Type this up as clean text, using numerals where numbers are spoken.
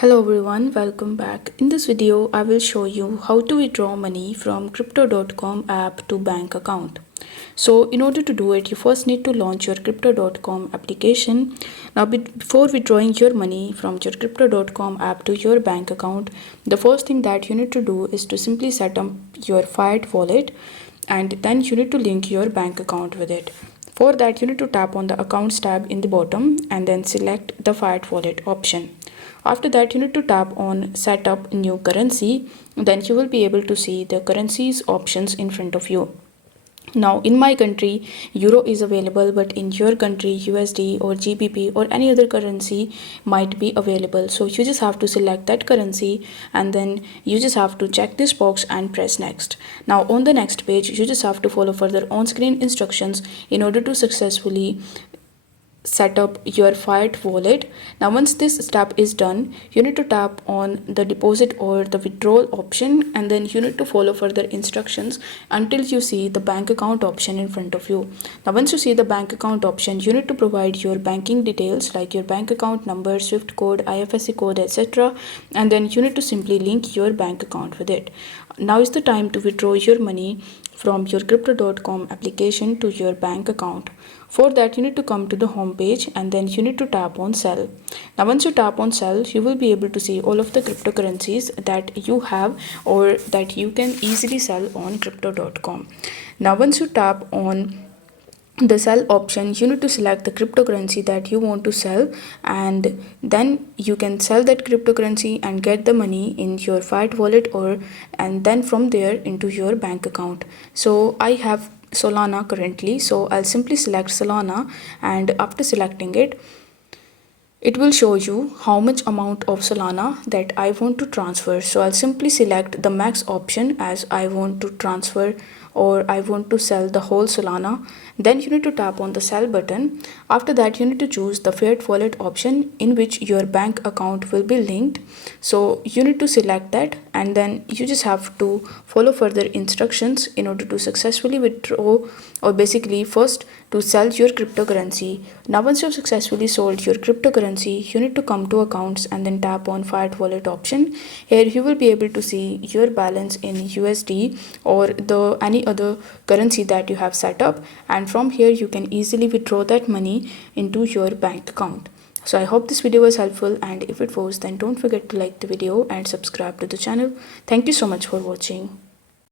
Hello everyone, welcome back. In this video, I will show you how to withdraw money from crypto.com app to bank account. So in order to do it, you first need to launch your crypto.com application. Now before withdrawing your money from your crypto.com app to your bank account, the first thing that you need to do is to simply set up your fiat wallet, and then you need to link your bank account with it. For that, you need to tap on the accounts tab in the bottom and then select the fiat wallet option. After that, you need to tap on set up new currency. Then you will be able to see the currencies options in front of you. Now in my country, euro is available, but in your country, USD or GBP or any other currency might be available. So you just have to select that currency, and then you just have to check this box and press next. Now on the next page, you just have to follow further on-screen instructions in order to successfully set up your fiat wallet. Now once this step is done, you need to tap on the deposit or the withdrawal option, and then you need to follow further instructions until you see the bank account option in front of you. Now once you see the bank account option, you need to provide your banking details like your bank account number, SWIFT code, IFSC code, etc., and then you need to simply link your bank account with it. Now is the time to withdraw your money from your crypto.com application to your bank account. For that, you need to come to the home page, and then you need to tap on sell. Now once you tap on sell, you will be able to see all of the cryptocurrencies that you have or that you can easily sell on crypto.com. Now once you tap on the sell option, you need to select the cryptocurrency that you want to sell, and then you can sell that cryptocurrency and get the money in your fiat wallet, and then from there into your bank account. So I have Solana currently, so I'll simply select Solana, and after selecting it, it will show you how much amount of Solana that I want to transfer. So I'll simply select the max option, as I want to transfer or I want to sell the whole Solana. Then you need to tap on the sell button. After that, you need to choose the fiat wallet option in which your bank account will be linked. So you need to select that, and then you just have to follow further instructions in order to successfully withdraw, or basically first to sell your cryptocurrency. Now once you have successfully sold your cryptocurrency, you need to come to accounts and then tap on fiat wallet option. Here you will be able to see your balance in USD or the any other currency that you have set up, and from here you can easily withdraw that money into your bank account. So I hope this video was helpful, and if it was, then don't forget to like the video and subscribe to the channel. Thank you so much for watching.